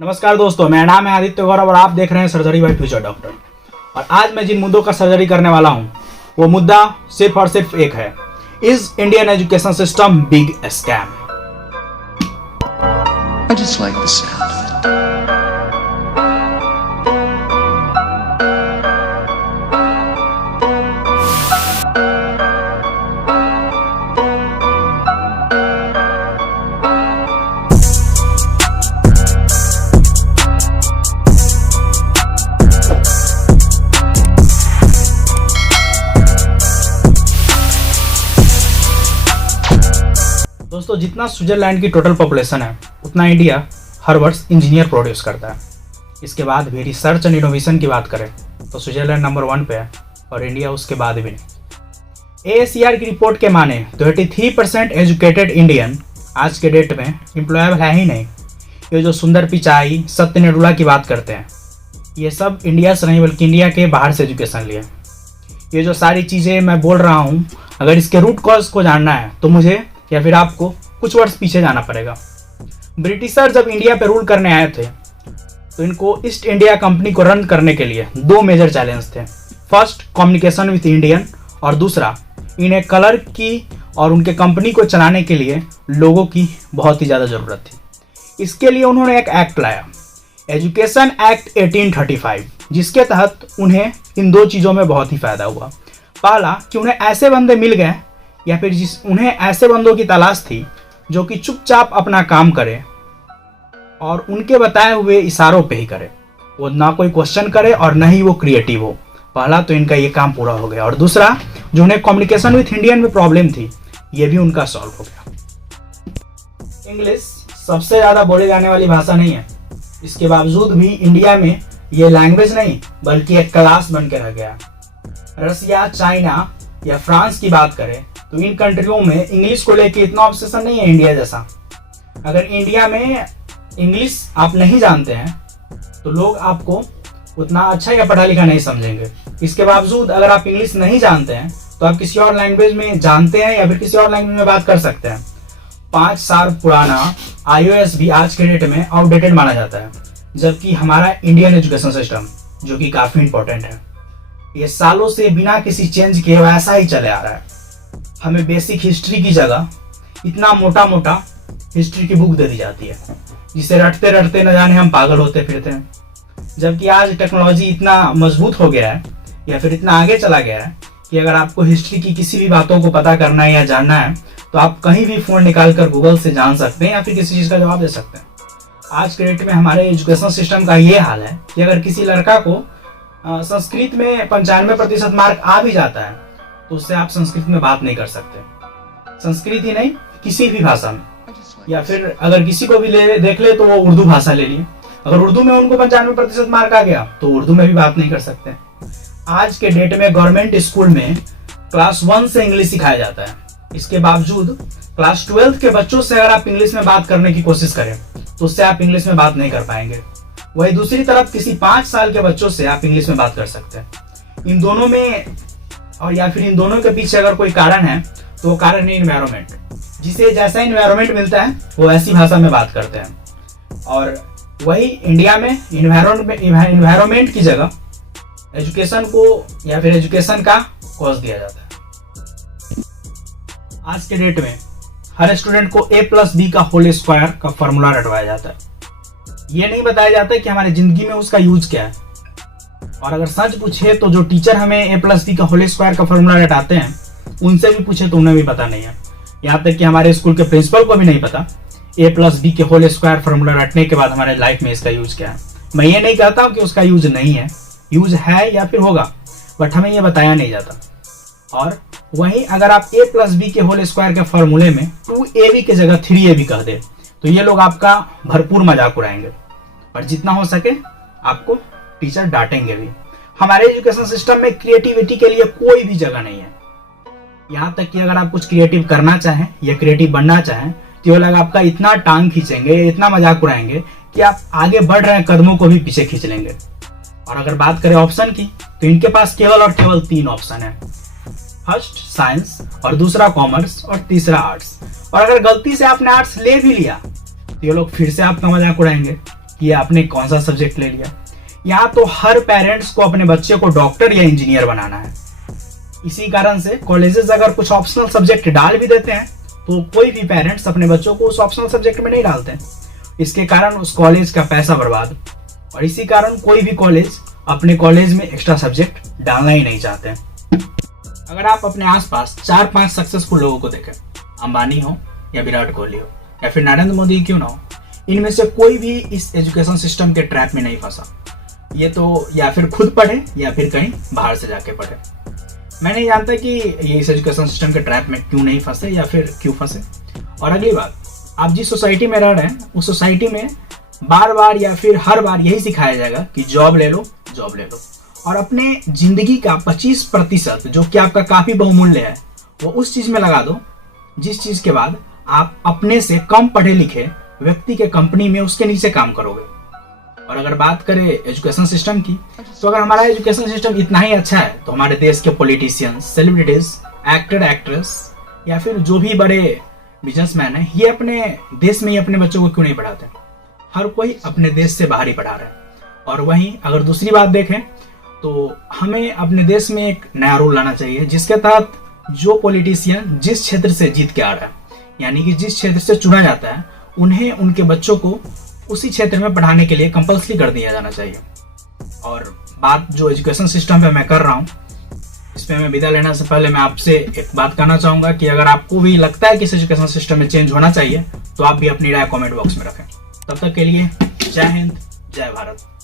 नमस्कार दोस्तों, मेरा नाम है आदित्य गौरव और आप देख रहे हैं सर्जरी बाय फ्यूचर डॉक्टर। और आज मैं जिन मुद्दों का सर्जरी करने वाला हूं वो मुद्दा सिर्फ और सिर्फ एक है, is Indian education system big scam. I just like the sound of it. दोस्तों, जितना स्विट्जरलैंड की टोटल पॉपुलेशन है उतना इंडिया हर वर्ष इंजीनियर प्रोड्यूस करता है। इसके बाद भी रिसर्च एंड इनोवेशन की बात करें तो स्विट्जरलैंड नंबर 1 पे है और इंडिया उसके बाद भी नहीं। AACR की रिपोर्ट के माने तो 83% एजुकेटेड इंडियन आज के डेट में एम्प्लॉयबल है ही नहीं। ये जो सुंदर पिचाई, सत्य नेडुला की बात करते हैं, ये सब इंडिया से नहीं बल्कि इंडिया के बाहर से एजुकेशन लिए। ये जो सारी चीज़ें मैं बोल रहा हूँ, अगर इसके रूट कॉज को जानना है तो मुझे या फिर आपको कुछ वर्ष पीछे जाना पड़ेगा। ब्रिटिशर जब इंडिया पे रूल करने आए थे तो इनको ईस्ट इंडिया कंपनी को रन करने के लिए 2 मेजर चैलेंज थे। फर्स्ट, कम्युनिकेशन विथ इंडियन, और दूसरा, इन्हें कलर की और उनके कंपनी को चलाने के लिए लोगों की बहुत ही ज़्यादा ज़रूरत थी। इसके लिए उन्होंने एक एक्ट लाया, एजुकेशन एक्ट 1835, जिसके तहत उन्हें इन 2 चीज़ों में बहुत ही फ़ायदा हुआ। पहला कि उन्हें ऐसे बंदे मिल गए या फिर उन्हें ऐसे बंदों की तलाश थी जो कि चुपचाप अपना काम करे और उनके बताए हुए इशारों पे ही करे, वो ना कोई क्वेश्चन करे और न ही वो क्रिएटिव हो। पहला तो इनका ये काम पूरा हो गया, और दूसरा, जो उन्हें कम्युनिकेशन विथ इंडियन में प्रॉब्लम थी, ये भी उनका सॉल्व हो गया। इंग्लिश सबसे ज़्यादा बोली जाने वाली भाषा नहीं है, इसके बावजूद भी इंडिया में ये लैंग्वेज नहीं बल्कि एक क्लास बन के रह गया। रसिया, चाइना या फ्रांस की बात करें तो इन कंट्रियों में इंग्लिश को लेके इतना ऑब्सेशन नहीं है इंडिया जैसा। अगर इंडिया में इंग्लिश आप नहीं जानते हैं तो लोग आपको उतना अच्छा या पढ़ा लिखा नहीं समझेंगे। इसके बावजूद अगर आप इंग्लिश नहीं जानते हैं तो आप किसी और लैंग्वेज में जानते हैं या फिर किसी और लैंग्वेज में बात कर सकते हैं। 5 साल पुराना iOS भी आज के डेट में आउटडेटेड माना जाता है, जबकि हमारा इंडियन एजुकेशन सिस्टम, जो कि काफ़ी इंपॉर्टेंट है, ये सालों से बिना किसी चेंज के वैसा ही चले आ रहा है। हमें बेसिक हिस्ट्री की जगह इतना मोटा मोटा हिस्ट्री की बुक दे दी जाती है जिसे रटते रटते न जाने हम पागल होते फिरते हैं। जबकि आज टेक्नोलॉजी इतना मजबूत हो गया है या फिर इतना आगे चला गया है कि अगर आपको हिस्ट्री की किसी भी बातों को पता करना है या जानना है तो आप कहीं भी फ़ोन निकाल कर गूगल से जान सकते हैं या फिर किसी चीज़ का जवाब दे सकते हैं। आज के डेट में हमारे एजुकेशन सिस्टम का ये हाल है कि अगर किसी लड़का को संस्कृत में 95% मार्क आ भी जाता है तो उससे आप संस्कृत में बात नहीं कर सकते। संस्कृत ही नहीं, किसी भी भाषा में, या फिर अगर किसी को भी देख ले तो वो उर्दू भाषा ले लिए, अगर उर्दू में उनको 95% मार्क आ गया तो उर्दू में भी बात नहीं कर सकते। आज के डेट में गवर्नमेंट स्कूल में क्लास 1 से इंग्लिश सिखाया जाता है। इसके बावजूद क्लास 12 के बच्चों से अगर आप इंग्लिश में बात करने की कोशिश करें तो उससे आप इंग्लिश में बात नहीं कर पाएंगे। वही दूसरी तरफ किसी 5 साल के बच्चों से आप इंग्लिश में बात कर सकते हैं। इन दोनों में और या फिर इन दोनों के पीछे अगर कोई कारण है तो वो कारण है इन्वायरमेंट। जिसे जैसा इन्वायरमेंट मिलता है वो ऐसी भाषा में बात करते हैं, और वही इंडिया में इन्वायरमेंट की जगह एजुकेशन को या फिर एजुकेशन का कॉज दिया जाता है। आज के डेट में हर स्टूडेंट को A+B का होल स्क्वायर का फॉर्मूला रटवाया जाता है। ये नहीं बताया जाता है कि हमारी जिंदगी में उसका यूज क्या है। और अगर सच पूछे तो जो टीचर हमें A+B का होल स्क्वायर का फॉर्मूला रटाते हैं उनसे भी पूछे तो उन्हें भी पता नहीं है। यहाँ तक कि हमारे स्कूल के प्रिंसिपल को भी नहीं पता A+B के होल स्क्वायर फॉर्मूला रटने के बाद हमारे लाइफ में इसका यूज क्या है। मैं ये नहीं कहता हूँ कि उसका यूज नहीं है, यूज है या फिर होगा, बट हमें ये बताया नहीं जाता। और वहीं अगर आप A+B के होल स्क्वायर के फॉर्मूले में 2AB की जगह 3AB कह दे तो ये लोग आपका भरपूर मजाक उड़ाएंगे और जितना हो सके आपको टीचर डांटेंगे भी। हमारे एजुकेशन सिस्टम में क्रिएटिविटी के लिए कोई भी जगह नहीं है। यहाँ तक कि अगर आप कुछ क्रिएटिव करना चाहें या क्रिएटिव बनना चाहें तो ये लोग आपका इतना टांग खींचेंगे, इतना मजाक उड़ाएंगे कि आप आगे बढ़ रहे कदमों को भी पीछे खींच लेंगे। और अगर बात करें ऑप्शन की तो इनके पास केवल और केवल 3 ऑप्शन है, फर्स्ट साइंस और दूसरा कॉमर्स और तीसरा आर्ट्स। और अगर गलती से आपने आर्ट्स ले भी लिया तो ये लोग फिर से आपका मजाक उड़ाएंगे कि आपने कौन सा सब्जेक्ट ले लिया। यहाँ तो हर पेरेंट्स को अपने बच्चे को डॉक्टर या इंजीनियर बनाना है। इसी कारण से कॉलेजेस अगर कुछ ऑप्शनल सब्जेक्ट डाल भी देते हैं तो कोई भी पेरेंट्स अपने बच्चों को उस ऑप्शनल सब्जेक्ट में नहीं डालते। इसके कारण उस कॉलेज का पैसा बर्बाद, और इसी कारण कोई भी कॉलेज अपने कॉलेज में एक्स्ट्रा सब्जेक्ट डालना ही नहीं चाहते। अगर आप अपने आसपास 4-5 सक्सेसफुल लोगों को देखें, अंबानी हो या विराट कोहली हो या फिर नरेंद्र मोदी क्यों ना हो, इनमें से कोई भी इस एजुकेशन सिस्टम के ट्रैप में नहीं फंसा। ये तो या फिर खुद पढ़े या फिर कहीं बाहर से जाके पढ़े। मैं नहीं जानता कि ये इस एजुकेशन सिस्टम के ट्रैप में क्यों नहीं फंसे या फिर क्यों फंसे। और अगली बात, आप जिस सोसाइटी में रह रहे हैं उस सोसाइटी में बार बार या फिर हर बार यही सिखाया जाएगा कि जॉब ले लो, जॉब ले लो, और अपने जिंदगी का 25% जो कि आपका काफी बहुमूल्य है वो उस चीज में लगा दो जिस चीज के बाद आप अपने से कम पढ़े लिखे व्यक्ति के कंपनी में उसके नीचे काम करोगे। और अगर बात करें एजुकेशन सिस्टम की, तो अगर हमारा एजुकेशन सिस्टम इतना ही अच्छा है तो हमारे देश के पॉलिटिशियंस, सेलिब्रिटीज, एक्टर, एक्ट्रेस या फिर जो भी बड़े बिजनेसमैन है, ये अपने देश में ही अपने बच्चों को क्यों नहीं पढ़ाते। हर कोई अपने देश से बाहर ही पढ़ा रहा है। और वहीं अगर दूसरी बात देखें तो हमें अपने देश में एक नया रूल लाना चाहिए जिसके तहत जो पॉलिटिशियन जिस क्षेत्र से जीत के आ रहा है, यानी कि जिस क्षेत्र से चुना जाता है, उन्हें उनके बच्चों को उसी क्षेत्र में पढ़ाने के लिए कंपल्सरी कर दिया जाना चाहिए। और बात जो एजुकेशन सिस्टम पे मैं कर रहा हूँ, इसमें मैं विदा लेने से पहले मैं आपसे एक बात कहना चाहूंगा कि अगर आपको भी लगता है कि इस एजुकेशन सिस्टम में चेंज होना चाहिए तो आप भी अपनी राय कमेंट बॉक्स में रखें। तब तक के लिए जय हिंद, जय भारत।